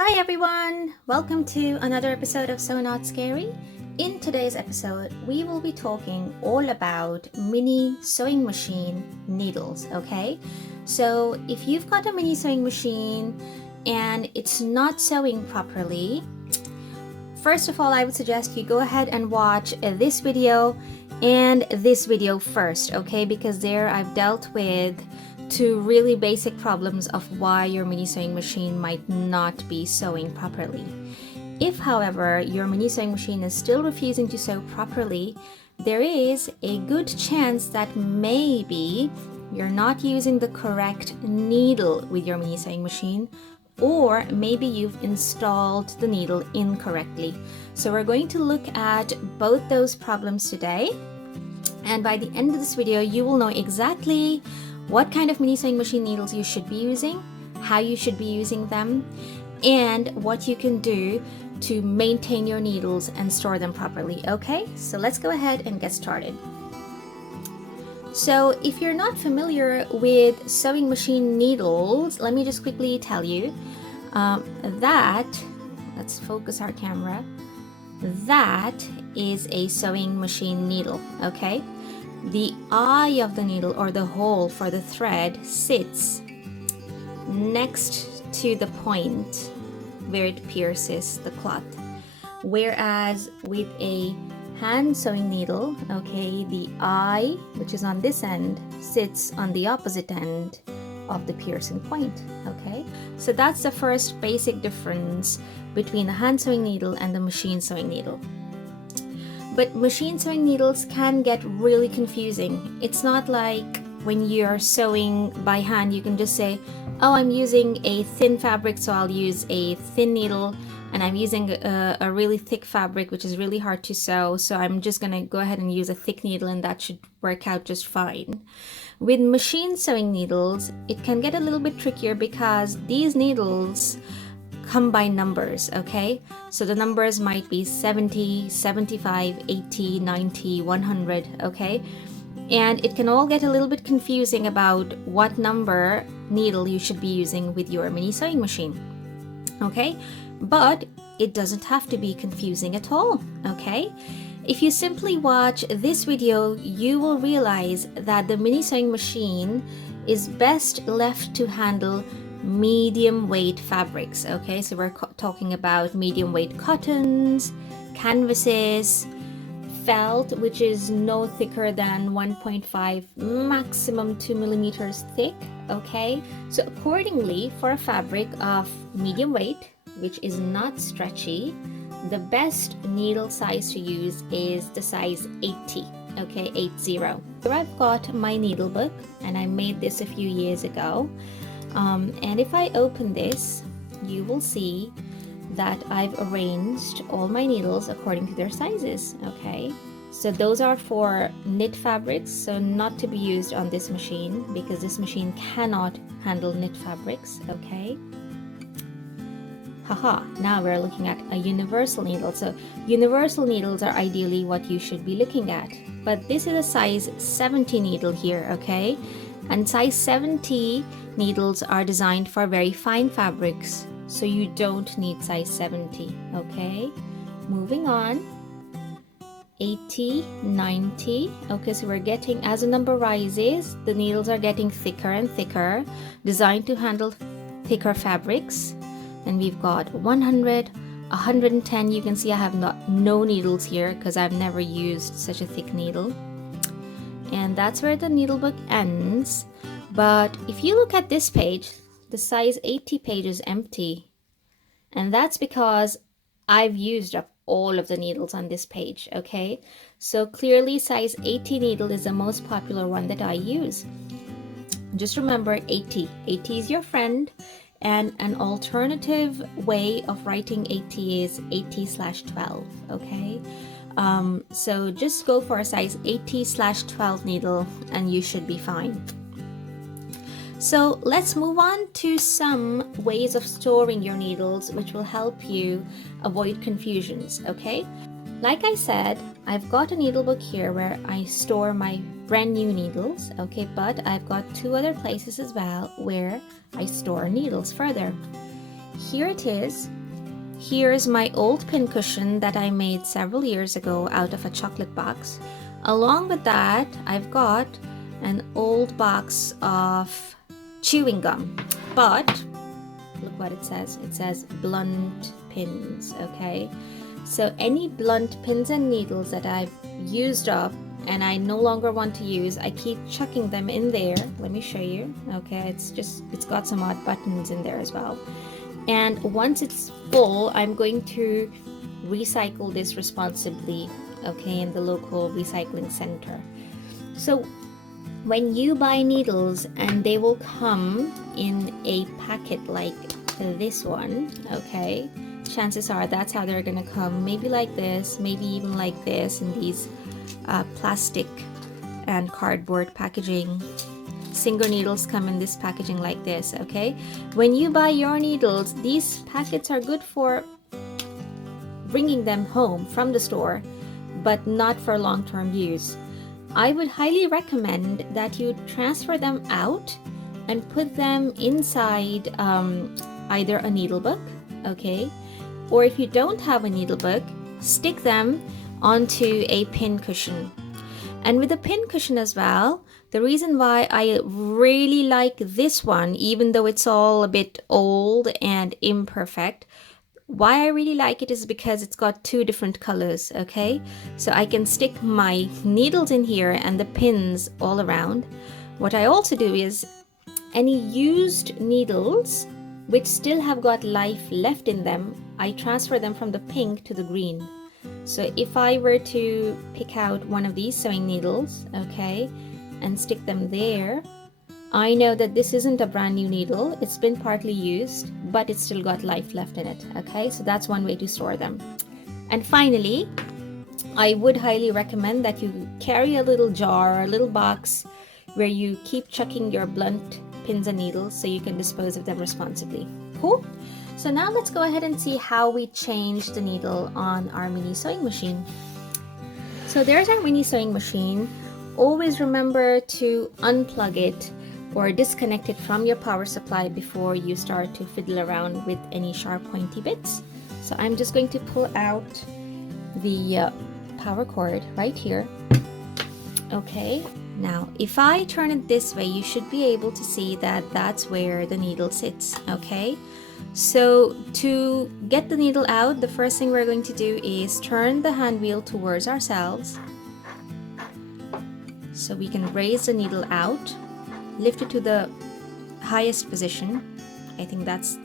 Hi everyone! Welcome to another episode of So Not Scary. In today's episode, we will be talking all about mini sewing machine needles, okay? So if you've got a mini sewing machine and it's not sewing properly, first of all, I would suggest you go ahead and watch this video and this video first, okay? Because there I've dealt with two really basic problems of why your mini sewing machine might not be sewing properly. If, however, your mini sewing machine is still refusing to sew properly, there is a good chance that maybe you're not using the correct needle with your mini sewing machine, or maybe you've installed the needle incorrectly. So we're going to look at both those problems today, and by the end of this video you will know exactly what kind of mini sewing machine needles you should be using, how you should be using them, and what you can do to maintain your needles and store them properly. Okay, so let's go ahead and get started. So if you're not familiar with sewing machine needles, let me just quickly tell you let's focus our camera, that is a sewing machine needle, okay? The eye of the needle, or the hole for the thread, sits next to the point where it pierces the cloth. Whereas with a hand sewing needle, okay, the eye, which is on this end, sits on the opposite end of the piercing point, okay? So that's the first basic difference between the hand sewing needle and the machine sewing needle. But machine sewing needles can get really confusing. It's not like when you're sewing by hand, you can just say, oh, I'm using a thin fabric, so I'll use a thin needle, and I'm using a really thick fabric, which is really hard to sew, so I'm just gonna go ahead and use a thick needle and that should work out just fine. With machine sewing needles, it can get a little bit trickier because these needles come by numbers, okay? So the numbers might be 70, 75, 80, 90, 100, okay? And it can all get a little bit confusing about what number needle you should be using with your mini sewing machine, okay? But it doesn't have to be confusing at all, okay? If you simply watch this video, you will realize that the mini sewing machine is best left to handle medium weight fabrics, okay? So we're talking about medium weight cottons, canvases, felt, which is no thicker than 1.5, maximum 2 millimeters thick, okay? So accordingly, for a fabric of medium weight, which is not stretchy, the best needle size to use is the size 80, okay, 80. Here I've got my needle book, and I made this a few years ago. And if I open this, you will see that I've arranged all my needles according to their sizes, okay? So those are for knit fabrics, so not to be used on this machine because this machine cannot handle knit fabrics, okay? Haha, now we're looking at a universal needle. So universal needles are ideally what you should be looking at. But this is a size 70 needle here, okay? And size 70 needles are designed for very fine fabrics, so you don't need size 70, okay? Moving on, 80, 90, okay, so we're getting, as the number rises, the needles are getting thicker and thicker, designed to handle thicker fabrics. And we've got 100, 110, you can see I have no needles here because I've never used such a thick needle. And that's where the needle book ends. But if you look at this page, the size 80 page is empty. And that's because I've used up all of the needles on this page, okay? So clearly size 80 needle is the most popular one that I use. Just remember 80. 80 is your friend. And an alternative way of writing 80 is 80/12, okay? So just go for a size 80/12 needle and you should be fine. So let's move on to some ways of storing your needles which will help you avoid confusions, okay? Like I said, I've got a needle book here where I store my brand new needles, okay, but I've got two other places as well where I store needles further. here it is. Here's my old pincushion that I made several years ago out of a chocolate box. Along with that, I've got an old box of chewing gum. But look what it says. It says blunt pins, okay? So any blunt pins and needles that I've used up and I no longer want to use, I keep chucking them in there. Let me show you. Okay, it's got some odd buttons in there as well. And once it's full, I'm going to recycle this responsibly, okay, in the local recycling center. So when you buy needles, and they will come in a packet like this one, okay, chances are that's how they're gonna come, maybe like this, maybe even like this, in these plastic and cardboard packaging. Single needles come in this packaging like this, okay? When you buy your needles, these packets are good for bringing them home from the store, but not for long-term use. I would highly recommend that you transfer them out and put them inside either a needle book, okay? Or if you don't have a needle book, stick them onto a pin cushion. And with the pin cushion as well, the reason why I really like this one, even though it's all a bit old and imperfect, why I really like it is because it's got two different colors, okay? So I can stick my needles in here and the pins all around. What I also do is any used needles which still have got life left in them, I transfer them from the pink to the green. So if I were to pick out one of these sewing needles, okay, and stick them there, I know that this isn't a brand new needle. It's been partly used, but it's still got life left in it, okay? So that's one way to store them. And finally, I would highly recommend that you carry a little jar or a little box where you keep chucking your blunt pins and needles so you can dispose of them responsibly. Cool? So now let's go ahead and see how we change the needle on our mini sewing machine. So there's our mini sewing machine. Always remember to unplug it or disconnect it from your power supply before you start to fiddle around with any sharp pointy bits. So I'm just going to pull out the power cord right here. Okay, now if I turn it this way, you should be able to see that that's where the needle sits, okay? So to get the needle out, the first thing we're going to do is turn the hand wheel towards ourselves so we can raise the needle out, lift it to the highest position. I think that's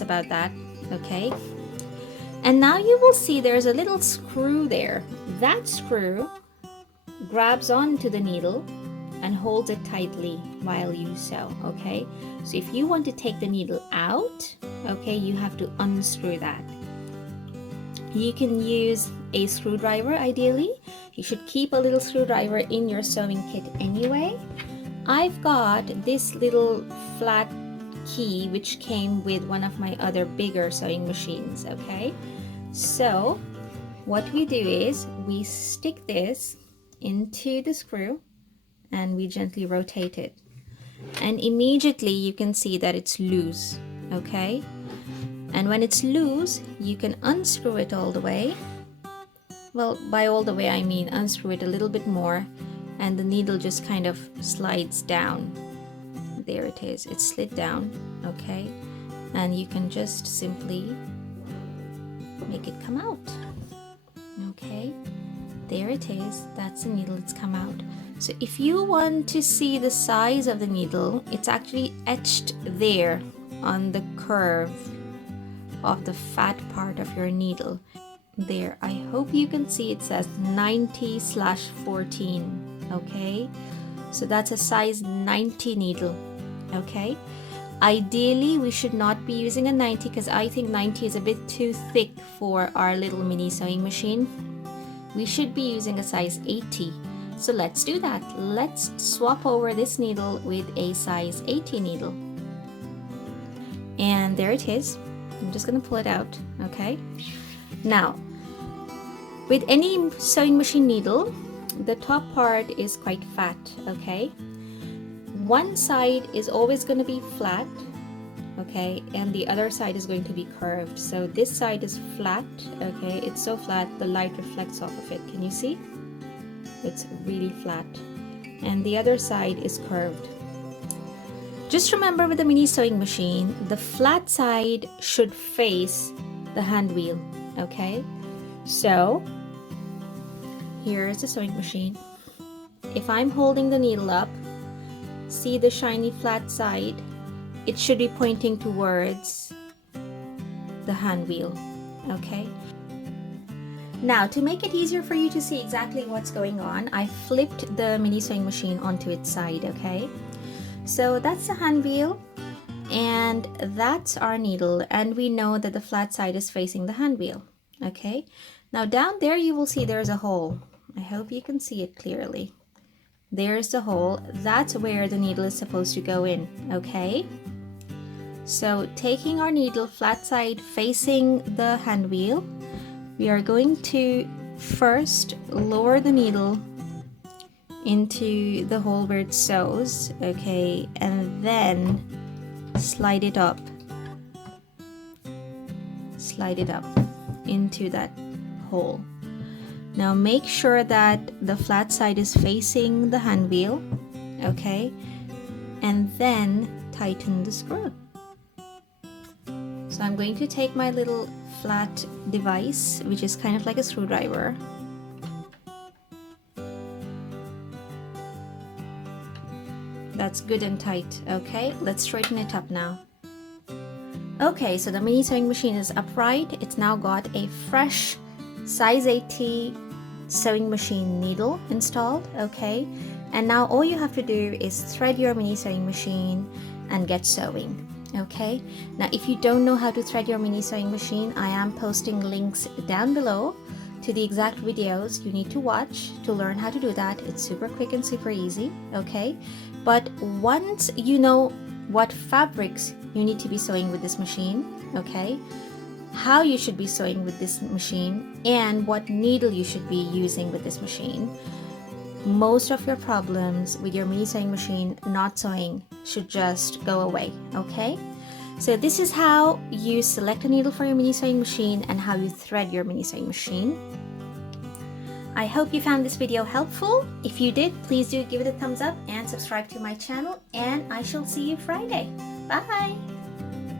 about that, okay? And now you will see there's a little screw there. That screw grabs onto the needle and holds it tightly while you sew, okay? So if you want to take the needle out, okay, you have to unscrew that. You can use a screwdriver ideally. You should keep a little screwdriver in your sewing kit anyway. I've got this little flat key which came with one of my other bigger sewing machines, okay? So what we do is we stick this into the screw and we gently rotate it. And immediately you can see that it's loose, okay? And when it's loose, you can unscrew it all the way. Well, by all the way, I mean unscrew it a little bit more and the needle just kind of slides down. There it is, it slid down, okay? And you can just simply make it come out, okay? There it is, that's the needle, it's come out. So if you want to see the size of the needle, it's actually etched there on the curve of the fat part of your needle. There, I hope you can see it says 90/14, okay? So that's a size 90 needle, okay? Ideally, we should not be using a 90 because I think 90 is a bit too thick for our little mini sewing machine. We should be using a size 80. So let's do that. Let's swap over this needle with a size 80 needle. And there it is. I'm just going to pull it out, okay? Now, with any sewing machine needle, the top part is quite fat, okay? One side is always going to be flat okay, and the other side is going to be curved. So this side is flat, okay, it's so flat the light reflects off of it. Can you see? It's really flat. And the other side is curved. Just remember, with the mini sewing machine, the flat side should face the hand wheel, okay? So here is the sewing machine. If I'm holding the needle up, see the shiny flat side? It should be pointing towards the hand wheel, okay? Now, to make it easier for you to see exactly what's going on, I flipped the mini sewing machine onto its side, okay? So that's the hand wheel, and that's our needle, and we know that the flat side is facing the hand wheel, okay? Now down there you will see there's a hole. I hope you can see it clearly. There's the hole. That's where the needle is supposed to go in, okay? So taking our needle flat side facing the hand wheel, we are going to first lower the needle into the hole where it sews, okay, and then slide it up into that hole. Now make sure that the flat side is facing the hand wheel, okay, and then tighten the screw. So I'm going to take my little flat device, which is kind of like a screwdriver. That's good and tight, okay? Let's straighten it up now. Okay, so the mini sewing machine is upright. It's now got a fresh size 80 sewing machine needle installed, okay? And now all you have to do is thread your mini sewing machine and get sewing, okay? Now if you don't know how to thread your mini sewing machine, I am posting links down below to the exact videos you need to watch to learn how to do that. It's super quick and super easy, okay? But once you know what fabrics you need to be sewing with this machine, okay, how you should be sewing with this machine, and what needle you should be using with this machine, most of your problems with your mini sewing machine not sewing should just go away, okay? So this is how you select a needle for your mini sewing machine and how you thread your mini sewing machine. I hope you found this video helpful. If you did, please do give it a thumbs up and subscribe to my channel, and I shall see you Friday. Bye!